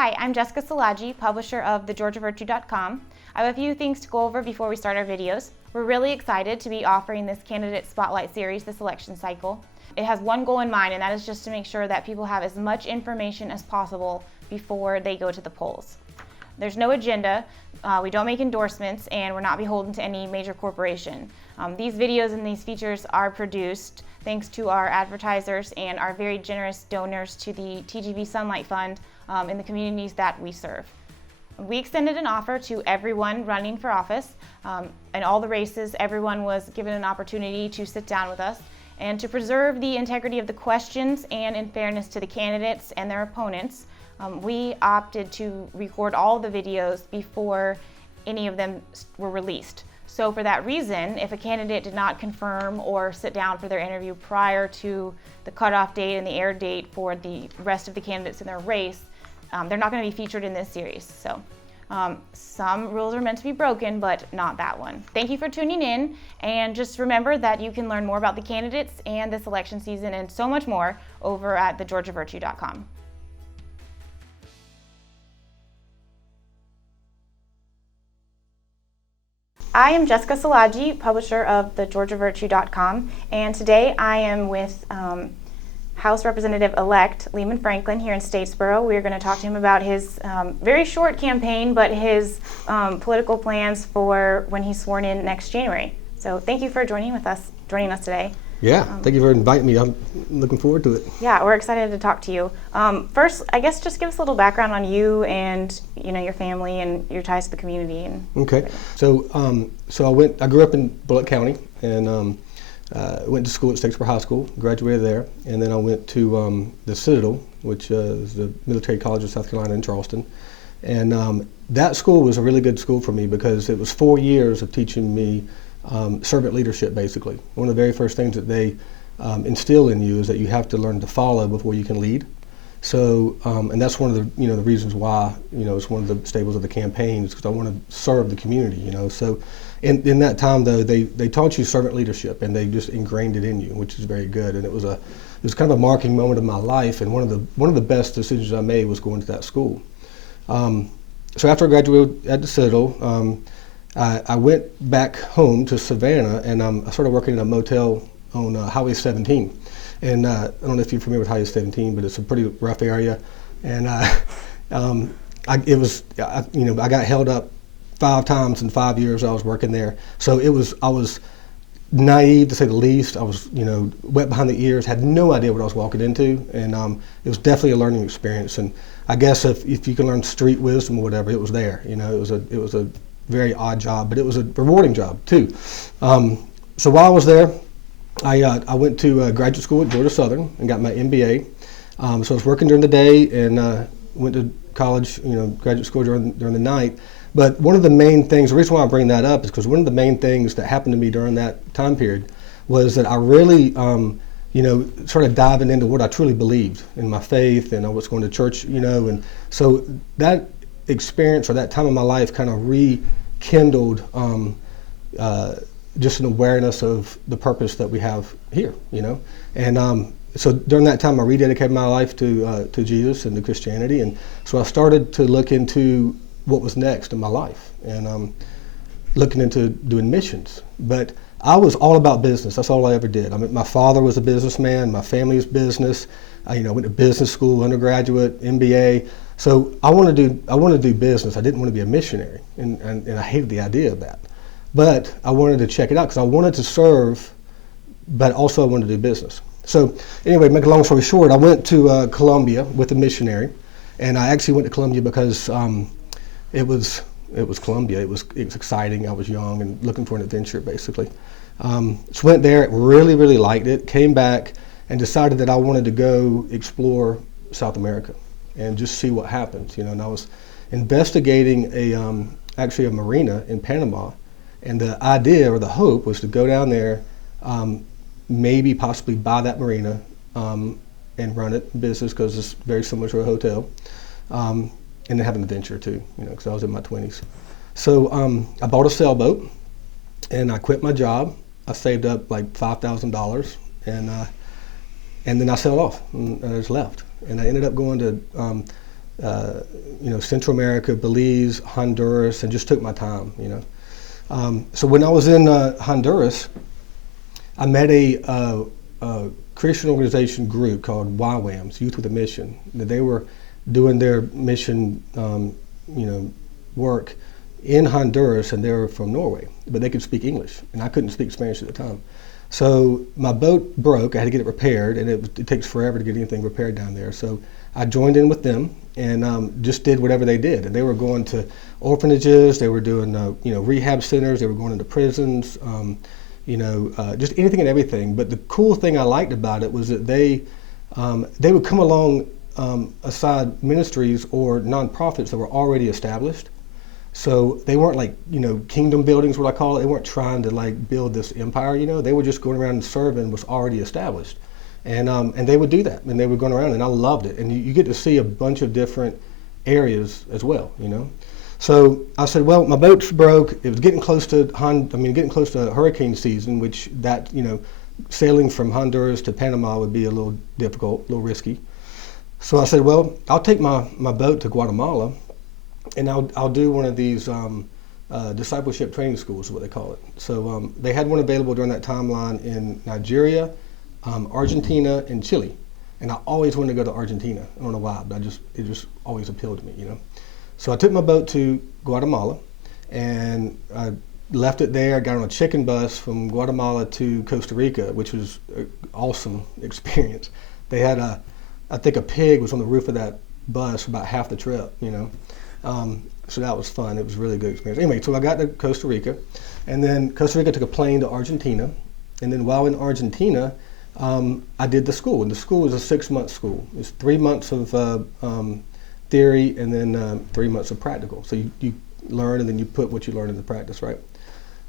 Hi, I'm Jessica Szilagyi, publisher of thegeorgiavirtue.com. I have a few things to go over before we start our videos. We're really excited to be offering this Candidate Spotlight series this election cycle. It has one goal in mind, and that is just to make sure that people have as much information as possible before they go to the polls. There's no agenda, we don't make endorsements, and we're not beholden to any major corporation. These videos and these features are produced thanks to our advertisers and our very generous donors to the TGV Sunlight Fund in the communities that we serve. We extended an offer to everyone running for office. In all the races, everyone was given an opportunity to sit down with us. And to preserve the integrity of the questions and in fairness to the candidates and their opponents, we opted to record all the videos before any of them were released. So for that reason, if a candidate did not confirm or sit down for their interview prior to the cutoff date and the air date for the rest of the candidates in their race, they're not going to be featured in this series. So some rules are meant to be broken, but not that one. Thank you for tuning in, and just remember that you can learn more about the candidates and this election season and so much more over at thegeorgiavirtue.com. I am Jessica Szilagyi, publisher of thegeorgiavirtue.com, and today I am with House Representative-elect Lehman Franklin here in Statesboro. We are going to talk to him about his very short campaign, but his political plans for when he's sworn in next January. So thank you for joining us today. Yeah, thank you for inviting me. I'm looking forward to it. Yeah, we're excited to talk to you. First, I guess just give us a little background on you and your family and your ties to the community. Okay, so I grew up in Bulloch County and went to school at Statesboro High School, graduated there, and then I went to the Citadel, which is the military college of South Carolina in Charleston. And that school was a really good school for me because it was 4 years of teaching me servant leadership, basically. One of the very first things that they instill in you is that you have to learn to follow before you can lead. So, and that's one of the the reasons why it's one of the staples of the campaign is because I want to serve the community. So, in that time though, they taught you servant leadership and they just ingrained it in you, which is very good. And it was kind of a marking moment of my life. And one of the best decisions I made was going to that school. So after I graduated at the Citadel, I went back home to Savannah and I started working in a motel on Highway 17. And I don't know if you're familiar with Highway 17, but it's a pretty rough area. And I got held up 5 times in 5 years I was working there. So I was naive to say the least. I was wet behind the ears, had no idea what I was walking into, and it was definitely a learning experience. And I guess if you can learn street wisdom or whatever, it was there. It was a very odd job, but it was a rewarding job too. So while I was there, I went to graduate school at Georgia Southern and got my MBA. So I was working during the day and went to college, graduate school during the night. But one of the main things, the reason why I bring that up is because one of the main things that happened to me during that time period was that I really, started diving into what I truly believed in my faith, and I was going to church, and so that experience or that time of my life kind of rekindled just an awareness of the purpose that we have here, and so during that time I rededicated my life to Jesus and to Christianity, and so I started to look into what was next in my life and looking into doing missions. But I was all about business. That's all I ever did. I mean, my father was a businessman, my family's business. I went to business school, undergraduate, MBA. So I want to do business. I didn't want to be a missionary, and I hated the idea of that. But I wanted to check it out because I wanted to serve, but also I wanted to do business. So anyway, make a long story short, I went to Columbia with a missionary, and I actually went to Columbia because it was Columbia. It was exciting. I was young and looking for an adventure, basically. So went there, really, really liked it. Came back and decided that I wanted to go explore South America and just see what happens. And I was investigating actually a marina in Panama, and the idea or the hope was to go down there, maybe possibly buy that marina and run it in business because it's very similar to a hotel. And then have an adventure too, because I was in my 20s. So I bought a sailboat, and I quit my job. I saved up like $5,000, and then I sailed off, and I just left. And I ended up going to Central America, Belize, Honduras, and just took my time, So when I was in Honduras, I met a Christian organization group called YWAMs, Youth with a Mission. They were doing their mission, work in Honduras, and they were from Norway, but they could speak English, and I couldn't speak Spanish at the time. So my boat broke. I had to get it repaired, and it takes forever to get anything repaired down there. So I joined in with them and just did whatever they did. And they were going to orphanages, they were doing rehab centers, they were going into prisons, just anything and everything. But the cool thing I liked about it was that they would come along aside ministries or nonprofits that were already established. So they weren't like, kingdom buildings, what I call it. They weren't trying to like build this empire, They were just going around and serving what's already established. And they would do that, and they were going around, and I loved it. And you get to see a bunch of different areas as well, So I said, well, my boat's broke. It was getting close to hurricane season, which that, sailing from Honduras to Panama would be a little difficult, a little risky. So I said, well, I'll take my boat to Guatemala, and I'll do one of these discipleship training schools, is what they call it. So they had one available during that timeline in Nigeria, Argentina, and Chile. And I always wanted to go to Argentina. I don't know why, but it just always appealed to me, So I took my boat to Guatemala, and I left it there, got on a chicken bus from Guatemala to Costa Rica, which was an awesome experience. They had I think a pig was on the roof of that bus for about half the trip, So that was fun. It was a really good experience. Anyway, so I got to Costa Rica, and then Costa Rica took a plane to Argentina. And then while in Argentina, I did the school. And the school was a 6-month school. It's 3 months of theory and then 3 months of practical. So you learn and then you put what you learn into practice, right?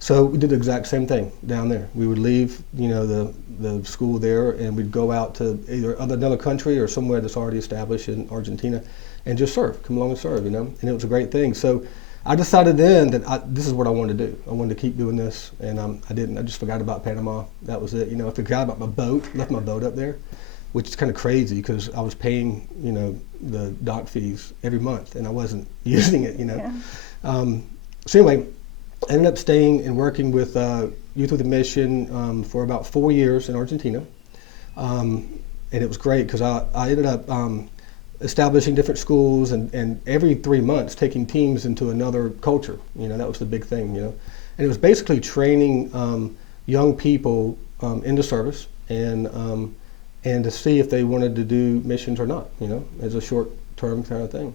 So we did the exact same thing down there. We would leave, the school there, and we'd go out to either another country or somewhere that's already established in Argentina, and just come along and serve, And it was a great thing. So I decided then that this is what I wanted to do. I wanted to keep doing this, and I didn't. I just forgot about Panama. That was it. I forgot about my boat, left my boat up there, which is kind of crazy because I was paying, the dock fees every month, and I wasn't using it, Yeah. So anyway, I ended up staying and working with Youth with a Mission for about 4 years in Argentina, and it was great because I ended up establishing different schools and every 3 months taking teams into another culture. That was the big thing, And it was basically training young people into service and to see if they wanted to do missions or not, as a short-term kind of thing.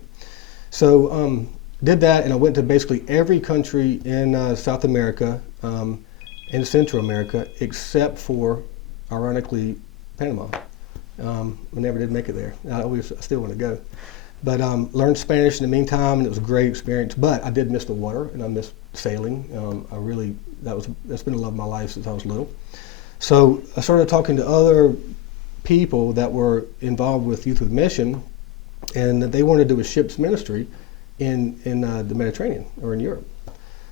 So did that, and I went to basically every country in South America and Central America except for, ironically, Panama. I never did make it there. I still want to go. But learned Spanish in the meantime, and it was a great experience. But I did miss the water, and I missed sailing. That's been a love of my life since I was little. So I started talking to other people that were involved with Youth with Mission, and they wanted to do a ship's ministry in the Mediterranean or in Europe.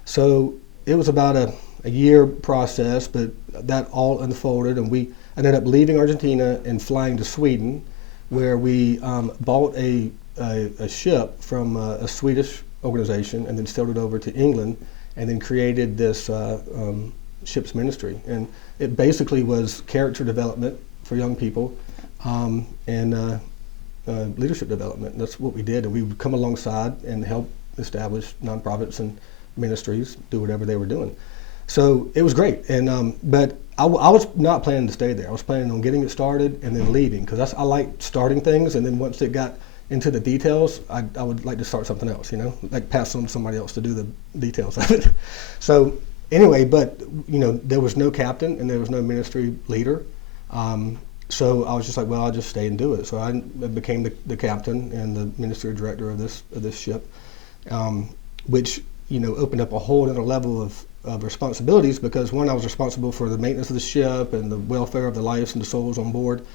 So it was about a year process, but that all unfolded, and we ended up leaving Argentina and flying to Sweden, where we bought a ship from a Swedish organization and then sailed it over to England and then created this ship's ministry. And it basically was character development for young people and leadership development. That's what we did, and we would come alongside and help establish nonprofits and ministries do whatever they were doing. So it was great, and but I was not planning to stay there. I was planning on getting it started and then leaving, because I like starting things, and then once it got into the details, I would like to start something else, like pass on to somebody else to do the details of it. So anyway, but there was no captain and there was no ministry leader. So I was just like, well, I'll just stay and do it. So I became the captain and the ministry director of this ship, which opened up a whole other level of responsibilities, because one, I was responsible for the maintenance of the ship and the welfare of the lives and the souls on board,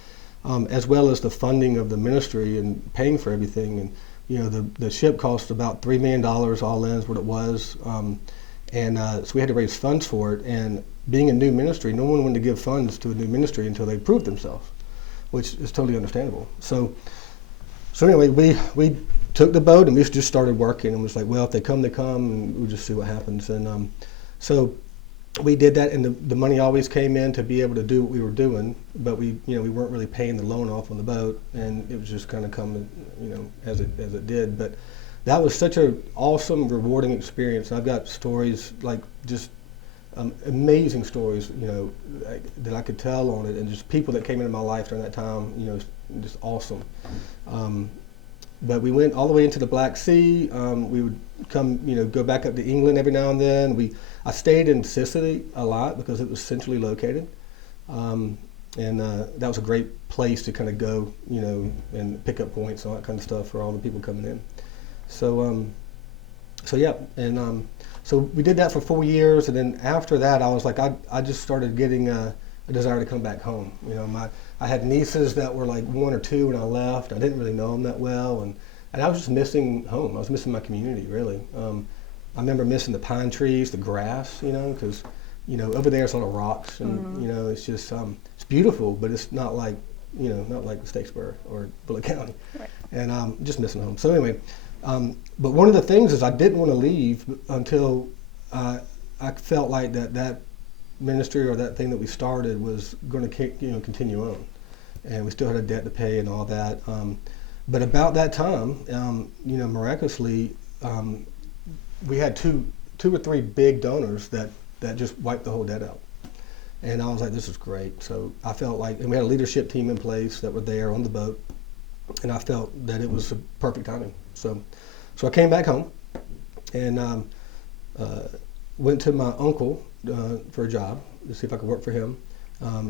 as well as the funding of the ministry and paying for everything. And the ship cost about $3 million all in is what it was, so we had to raise funds for it. And being a new ministry, no one wanted to give funds to a new ministry until they proved themselves, which is totally understandable. So anyway, we took the boat, and we just started working, and was like, well, if they come, they come, and we'll just see what happens. And so we did that, and the money always came in to be able to do what we were doing, but we weren't really paying the loan off on the boat, and it was just kind of coming, as it did. But that was such an awesome, rewarding experience. I've got stories, like just amazing stories, that I could tell on it, and just people that came into my life during that time, just awesome. But we went all the way into the Black Sea. We would come, go back up to England every now and then. I stayed in Sicily a lot because it was centrally located. And that was a great place to kind of go, and pick up points and all that kind of stuff for all the people coming in. So yeah, and so we did that for 4 years, and then after that, I was like, I just started getting a desire to come back home. I had nieces that were like 1 or 2 when I left. I didn't really know them that well, and I was just missing home. I was missing my community, really. I remember missing the pine trees, the grass, because over there it's a lot of rocks, and it's just it's beautiful, but it's not like not like Statesboro or Bulloch County, right. And just missing home. So anyway, but one of the things is I didn't want to leave until I felt like that ministry or that thing that we started was going to continue on, and we still had a debt to pay and all that. But about that time, miraculously, we had two or three big donors that just wiped the whole debt out. And I was like, this is great. So I felt like, and we had a leadership team in place that were there on the boat, and I felt that it was the perfect timing. So I came back home and went to my uncle for a job to see if I could work for him.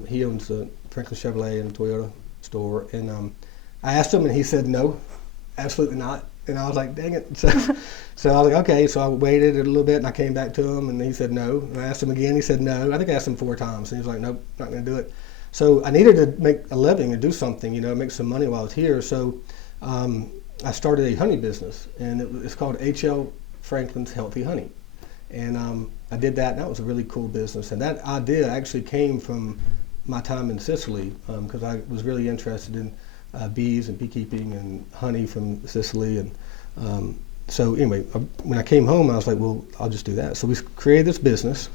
He owns the Franklin Chevrolet and Toyota store, and I asked him, and he said no, absolutely not. And I was like, dang it. So I was like, okay. So I waited a little bit, and I came back to him, and he said no. And I asked him again. He said no. I think I asked him 4 times, and he was like, nope, not going to do it. So I needed to make a living and do something, make some money while I was here. So I started a honey business, and it's called H.L. Franklin's Healthy Honey. And I did that, and that was a really cool business. And that idea actually came from my time in Sicily, because I was really interested in bees and beekeeping and honey from Sicily. And so anyway, when I came home, I was like, well, I'll just do that. So we created this business,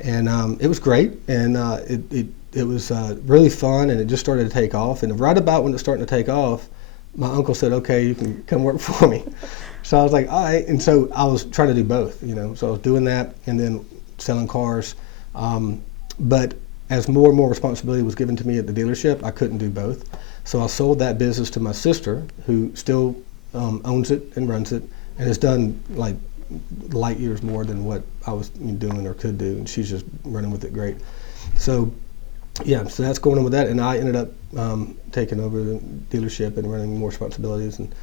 and it was great, and it was really fun, and it just started to take off. And right about when it was starting to take off, my uncle said, okay, you can come work for me. So I was like, all right. And so I was trying to do both, So I was doing that and then selling cars. But as more and more responsibility was given to me at the dealership, I couldn't do both. So I sold that business to my sister, who still owns it and runs it, and has done like light years more than what I was doing or could do, and she's just running with it great. So yeah, so that's going on with that, and I ended up taking over the dealership and running more responsibilities, and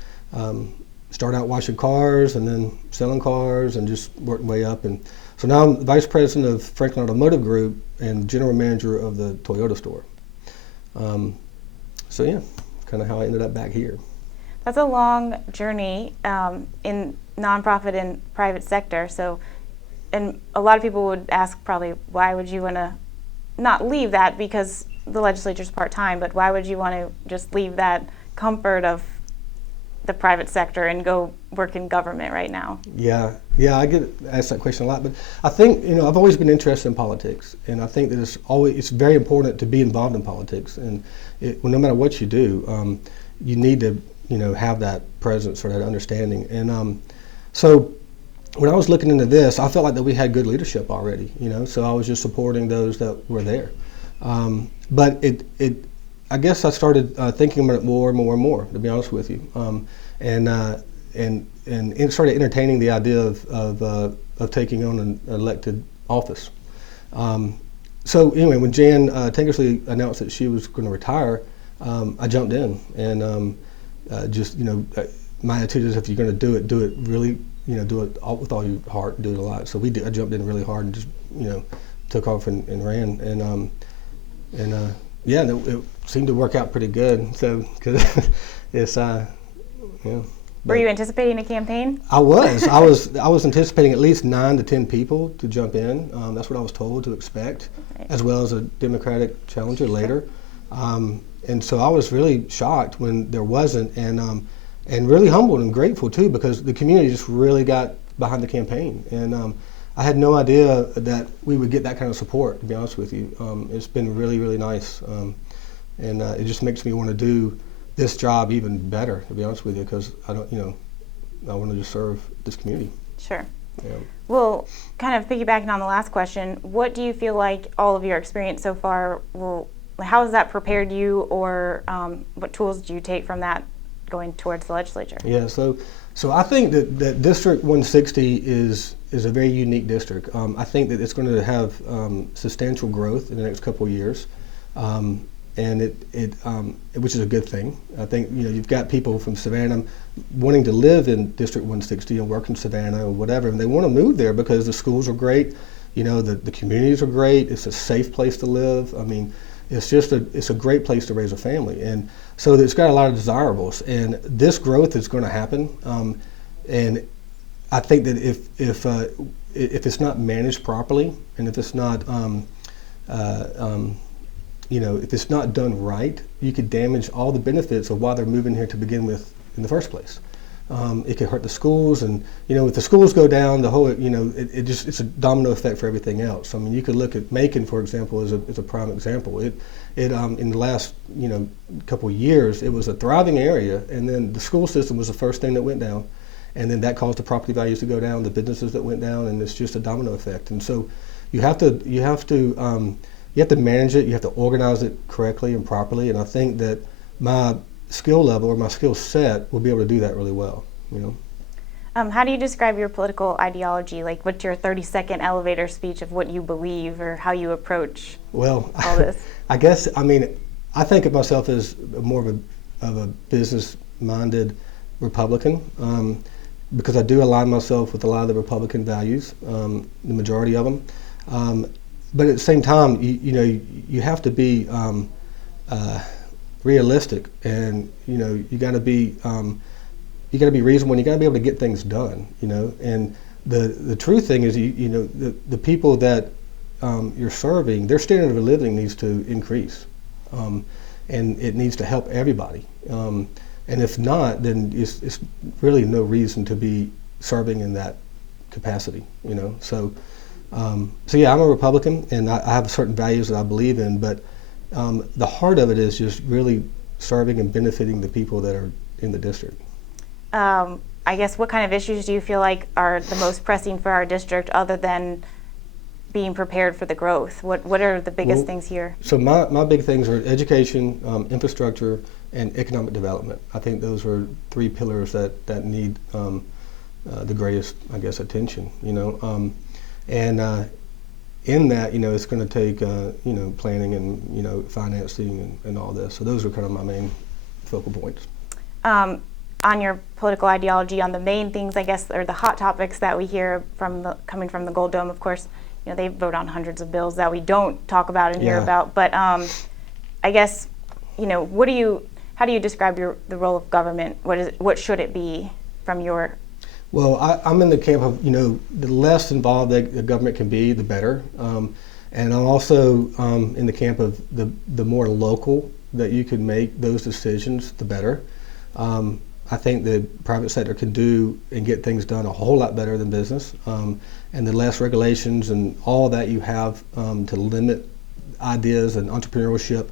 started out washing cars and then selling cars and just working way up. And so now I'm vice president of Franklin Automotive Group and general manager of the Toyota store. So yeah, kind of how I ended up back here. That's a long journey in nonprofit and private sector. So, and a lot of people would ask probably, why would you want to not leave that because the legislature's part-time, but why would you want to just leave that comfort of the private sector and go work in government right now? Yeah, I get asked that question a lot, but I think, I've always been interested in politics, and I think that it's very important to be involved in politics, and no matter what you do, you need to, have that presence or that understanding. And so when I was looking into this, I felt like that we had good leadership already, so I was just supporting those that were there. But I guess I started thinking about it more and more and more, to be honest with you, and started entertaining the idea of taking on an elected office. So anyway, when Jan Tankersley announced that she was going to retire, I jumped in, and my attitude is, if you're going to do it really, do it with all your heart, do it a lot. So I jumped in really hard and just took off and ran, and it seemed to work out pretty good. So, because it's, Were you anticipating a campaign? I was anticipating at least 9 to 10 people to jump in. That's what I was told to expect, right, as well as a Democratic challenger later. And so I was really shocked when there wasn't. And and really humbled and grateful too, because the community just really got behind the campaign. And I had no idea that we would get that kind of support, to be honest with you. It's been really, really nice. And it just makes me want to do this job even better, to be honest with you, because I want to just serve this community. Sure. Yeah. Well, kind of piggybacking on the last question, what do you feel like all of your experience so far how has that prepared you, or what tools do you take from that going towards the legislature? Yeah, so I think that District 160 is a very unique district. I think that it's going to have substantial growth in the next couple of years, and which is a good thing. I think you've got people from Savannah wanting to live in District 160 and work in Savannah or whatever, and they want to move there because the schools are great, the communities are great. It's a safe place to live. I mean, it's a great place to raise a family, and so it's got a lot of desirables. And this growth is going to happen, and I think that if it's not managed properly, and if it's not if it's not done right, you could damage all the benefits of why they're moving here to begin with in the first place. It could hurt the schools, and if the schools go down, the whole it's a domino effect for everything else. I mean, you could look at Macon, for example, as a prime example. It in the last couple of years, it was a thriving area, and then the school system was the first thing that went down, and then that caused the property values to go down, the businesses that went down, and it's just a domino effect. And so you have to manage it. You have to organize it correctly and properly. And I think that my skill level or my skill set will be able to do that really well. How do you describe your political ideology? Like, what's your 30-second elevator speech of what you believe or how you approach all this? I guess, I think of myself as more of a business-minded Republican, because I do align myself with a lot of the Republican values, the majority of them. But at the same time, you have to be realistic, and you got to be reasonable, and you got to be able to get things done. And the true thing is, the people that you're serving, their standard of living needs to increase, and it needs to help everybody. And if not, then it's really no reason to be serving in that capacity. So yeah, I'm a Republican, and I have certain values that I believe in, but the heart of it is just really serving and benefiting the people that are in the district. I guess, what kind of issues do you feel like are the most pressing for our district, other than being prepared for the growth? What are the biggest things here? So my big things are education, infrastructure, and economic development. I think those are three pillars that need the greatest, I guess, attention. And in that, it's going to take, planning and, financing and all this. So those are kind of my main focal points. On your political ideology, on the main things, I guess, or the hot topics that we hear coming from the Gold Dome, of course, they vote on hundreds of bills that we don't talk about and hear about. But I guess, how do you describe the role of government? What should it be from your? Well, I'm in the camp of, the less involved the government can be, the better. And I'm also in the camp of the more local that you can make those decisions, the better. I think the private sector can do and get things done a whole lot better than business. And the less regulations and all that you have to limit ideas and entrepreneurship,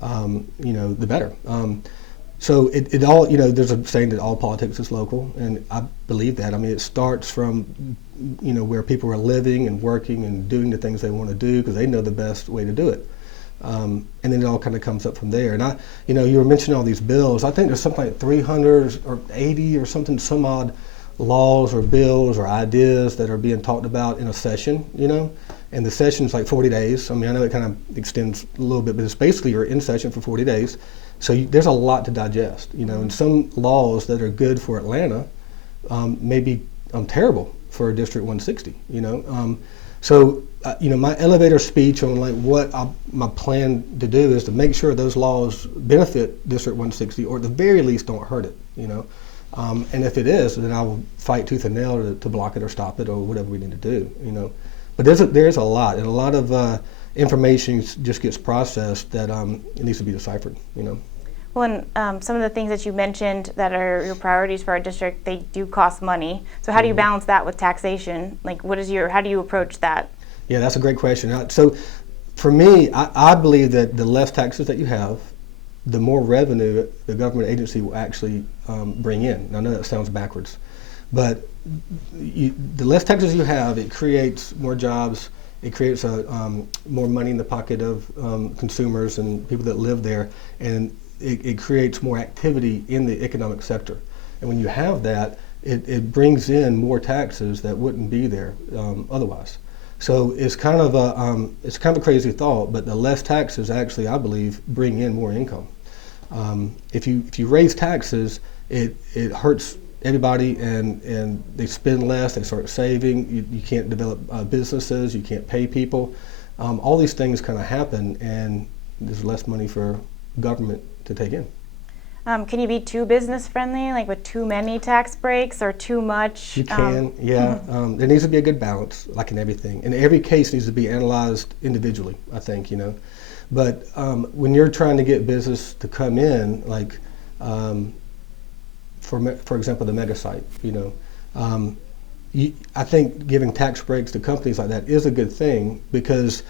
the better. So it all, there's a saying that all politics is local, and I believe that. It starts from, where people are living and working and doing the things they want to do because they know the best way to do it. And then it all kind of comes up from there. And you were mentioning all these bills. I think there's something like 300 or 80 or something, some odd laws or bills or ideas that are being talked about in a session, and the session's like 40 days. I know it kind of extends a little bit, but it's basically you're in session for 40 days. So there's a lot to digest, and some laws that are good for Atlanta may be terrible for District 160, So my elevator speech on what my plan to do is to make sure those laws benefit District 160, or at the very least don't hurt it, And if it is, then I will fight tooth and nail to block it or stop it or whatever we need to do, But there's a lot, and a lot of information just gets processed that it needs to be deciphered, Well, and some of the things that you mentioned that are your priorities for our district, they do cost money. So how do you balance that with taxation? Like, how do you approach that? Yeah, that's a great question. So for me, I believe that the less taxes that you have, the more revenue the government agency will actually bring in. And I know that sounds backwards, but the less taxes you have, it creates more jobs. It creates more money in the pocket of consumers and people that live there, and it creates more activity in the economic sector. And when you have that, it brings in more taxes that wouldn't be there otherwise. So it's kind of a crazy thought, but the less taxes actually, I believe, bring in more income. If you raise taxes, it hurts everybody, and they spend less. They start saving. You can't develop businesses. You can't pay people. All these things kind of happen, and there's less money for government to take in. Can you be too business friendly, like with too many tax breaks or too much? You can, yeah. There needs to be a good balance, like in everything. And every case needs to be analyzed individually, I think, But when you're trying to get business to come in, like for example, the mega site, I think giving tax breaks to companies like that is a good thing, because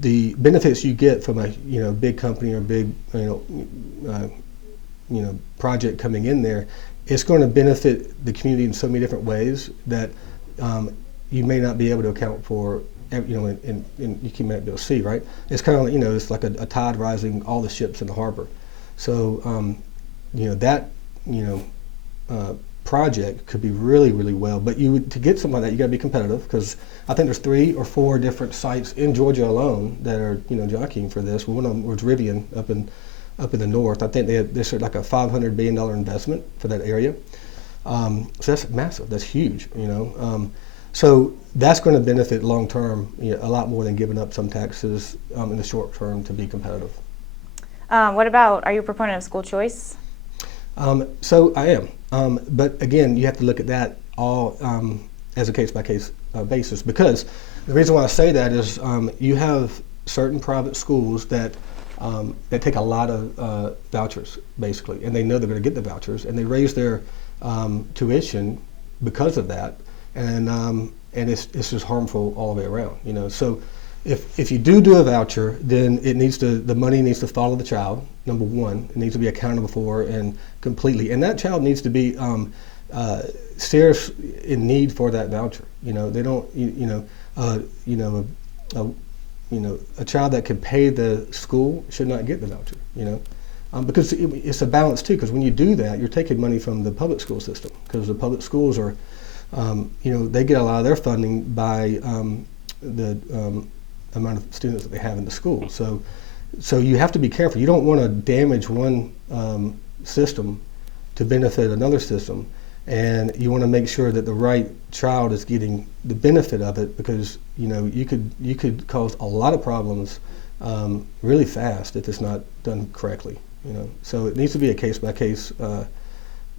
the benefits you get from a big company or big project coming in there, it's going to benefit the community in so many different ways that you may not be able to account for. And you might be able to see, right? It's kind of like, it's like a tide rising all the ships in the harbor. So that project could be really, really well. But to get something like that, you got to be competitive, because I think there's 3 or 4 different sites in Georgia alone that are jockeying for this. One of them was Rivian up in the north. I think this is like a $500 billion investment for that area. So that's massive. That's huge. So that's going to benefit long term a lot more than giving up some taxes in the short term to be competitive. What about, are you a proponent of school choice? So I am, but again, you have to look at that all as a case-by-case basis, because the reason why I say that is you have certain private schools that take a lot of vouchers, basically, and they know they're going to get the vouchers, and they raise their tuition because of that, and it's just harmful all the way around. So if you do a voucher, then the money needs to follow the child. Number one, it needs to be accounted for and completely, and that child needs to be serious in need for that voucher. They don't, a child that can pay the school should not get the voucher. Because it's a balance too. Because when you do that, you're taking money from the public school system, because the public schools are, they get a lot of their funding by the amount of students that they have in the school. So you have to be careful. You don't want to damage one system to benefit another system, and you want to make sure that the right child is getting the benefit of it, because you could cause a lot of problems really fast if it's not done correctly. So it needs to be a case-by-case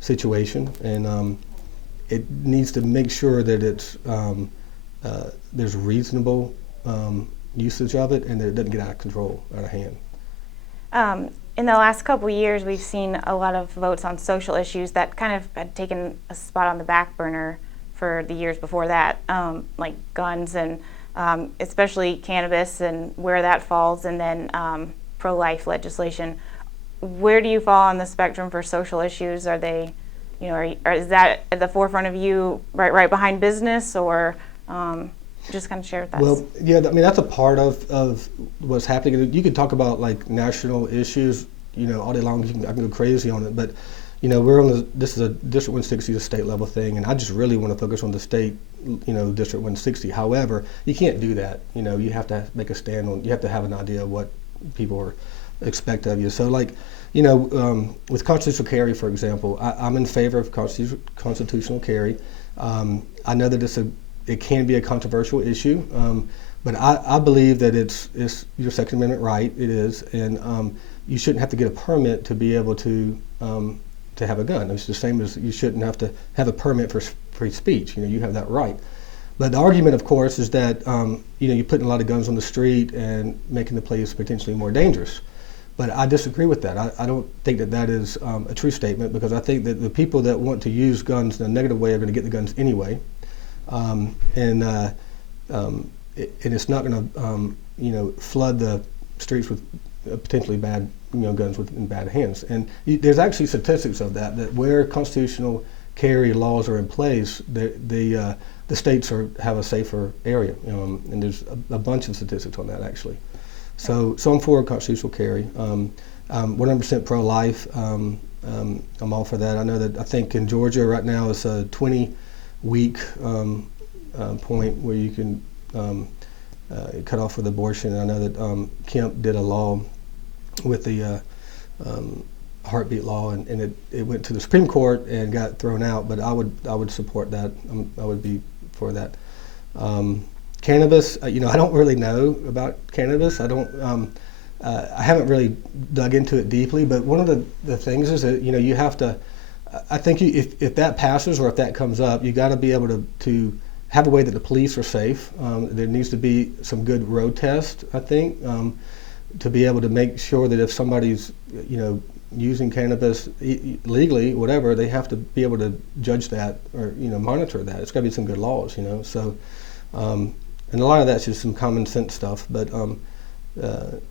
situation, and it needs to make sure that it's there's reasonable usage of it, and that it doesn't get out of control, out of hand. In the last couple of years, we've seen a lot of votes on social issues that kind of had taken a spot on the back burner for the years before that, like guns and especially cannabis and where that falls, and then pro-life legislation. Where do you fall on the spectrum for social issues? Are they, is that at the forefront of you, right behind business, or just kind of share with us? Well, yeah, that's a part of what's happening. You could talk about like national issues, all day long. I can go crazy on it, but this is a District 160 is a state level thing, and I just really want to focus on the state, District 160. However, you can't do that. You have to make a stand on. You have to have an idea of what people expect of you. So, like, with constitutional carry, for example, I'm in favor of constitutional carry. I know that it can be a controversial issue, but I believe that it's your Second Amendment right. It is, and you shouldn't have to get a permit to be able to have a gun. It's the same as you shouldn't have to have a permit for free speech. You have that right. But the argument, of course, is that you're putting a lot of guns on the street and making the place potentially more dangerous. But I disagree with that. I don't think that that is a true statement, because I think that the people that want to use guns in a negative way are going to get the guns anyway, and it's not going to flood the streets with potentially bad guns in bad hands. And there's actually statistics of that where constitutional carry laws are in place, the states have a safer area, and there's a bunch of statistics on that actually. So I'm for constitutional carry. 100% pro-life. I'm all for that. I think in Georgia right now it's a 20-week point where you can cut off with abortion. I know that Kemp did a law with the heartbeat law, and it went to the Supreme Court and got thrown out. But I would support that. I would be for that. Cannabis, I don't really know about cannabis. I haven't really dug into it deeply, but one of the things is that, you have to, I think if that passes or if that comes up, you got to be able to have a way that the police are safe. There needs to be some good road tests, I think, to be able to make sure that if somebody's, using cannabis legally, whatever, they have to be able to judge that or, monitor that. It's got to be some good laws, so. And a lot of that's just some common sense stuff, but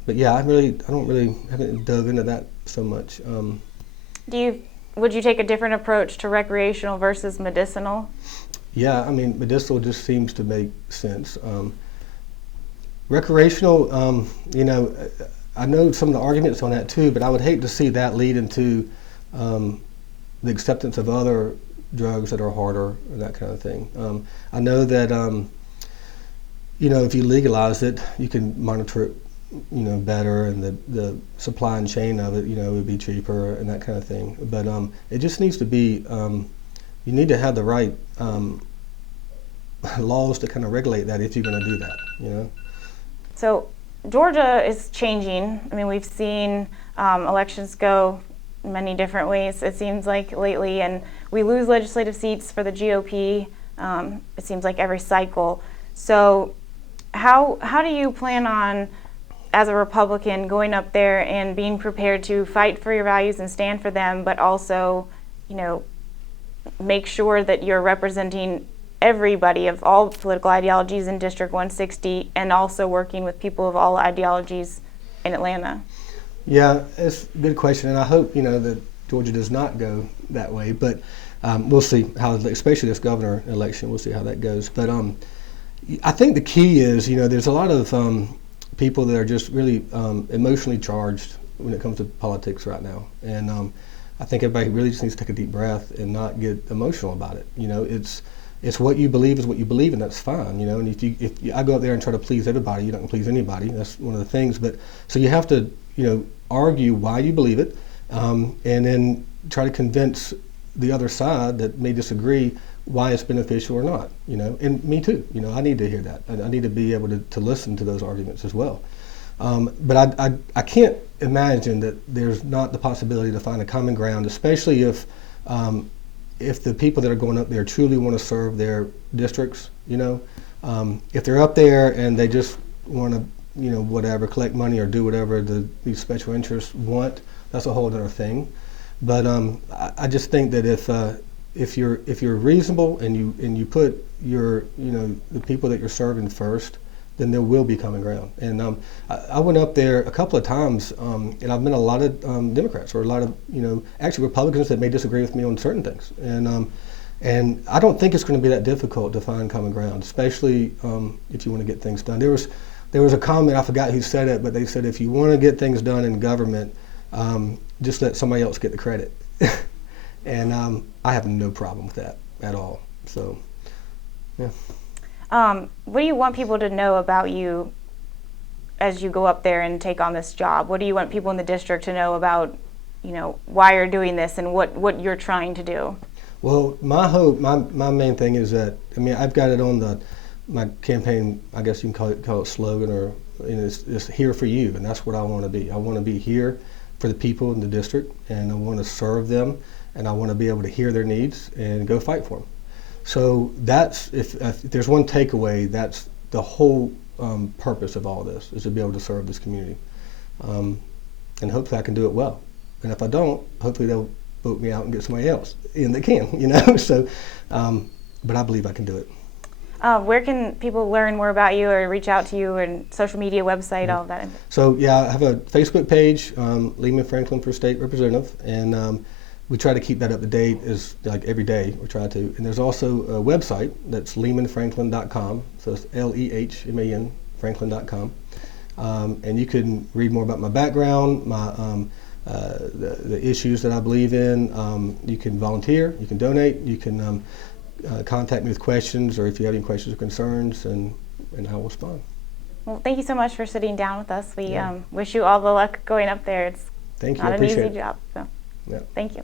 yeah, haven't dug into that so much. Would you take a different approach to recreational versus medicinal? Yeah, medicinal just seems to make sense. Recreational, I know some of the arguments on that too, but I would hate to see that lead into the acceptance of other drugs that are harder and that kind of thing. I know that if you legalize it, you can monitor it, better, and the supply and chain of it, would be cheaper and that kind of thing. But it just needs to be, you need to have the right laws to kind of regulate that if you're going to do that, So Georgia is changing. We've seen elections go many different ways, it seems like, lately, and we lose legislative seats for the GOP, it seems like every cycle. So how do you plan on, as a Republican, going up there and being prepared to fight for your values and stand for them, but also, make sure that you're representing everybody of all political ideologies in District 160, and also working with people of all ideologies in Atlanta? Yeah, it's a good question, and I hope, that Georgia does not go that way, but we'll see how, especially this governor election, we'll see how that goes. But I think the key is, there's a lot of people that are just really emotionally charged when it comes to politics right now. And I think everybody really just needs to take a deep breath and not get emotional about it. It's what you believe is what you believe, and that's fine. And if I go up there and try to please everybody, you're not going to please anybody. That's one of the things. But so you have to, argue why you believe it, and then try to convince the other side that may disagree why it's beneficial or not, and me too, I need to hear that. I need to be able to listen to those arguments as well. But I can't imagine that there's not the possibility to find a common ground, especially if the people that are going up there truly want to serve their districts, if they're up there and they just want to, whatever, collect money or do whatever these special interests want, that's a whole other thing. But I just think that if you're reasonable and you put your the people that you're serving first, then there will be common ground. And I went up there a couple of times, and I've met a lot of Democrats or a lot of actually Republicans that may disagree with me on certain things. And I don't think it's going to be that difficult to find common ground, especially if you want to get things done. There was a comment, I forgot who said it, but they said if you want to get things done in government, just let somebody else get the credit. And I have no problem with that at all. So, yeah. What do you want people to know about you as you go up there and take on this job? What do you want people in the district to know about, why you're doing this and what you're trying to do? Well, my hope, my main thing is that, I've got it on my campaign, I guess you can call it slogan, or it's here for you, and that's what I want to be. I want to be here for the people in the district, and I want to serve them, and I want to be able to hear their needs and go fight for them. So that's, if there's one takeaway, that's the whole purpose of all this, is to be able to serve this community. And and hopefully I can do it well. And if I don't, hopefully they'll vote me out and get somebody else in that can, you know. So, but I believe I can do it. Where can people learn more about you or reach out to you, and social media, website, all of that? So yeah, I have a Facebook page, Lehman Franklin for State Representative, and we try to keep that up to date as like every day. We try to. And there's also a website that's lehmanfranklin.com. So it's LEHMAN Franklin.com, and you can read more about my background, my the issues that I believe in. You can volunteer, you can donate, you can contact me with questions, or if you have any questions or concerns, and I will respond. Well, thank you so much for sitting down with us. We wish you all the luck going up there. It's Thank you. not I an appreciate easy it. job. So Yeah. thank you.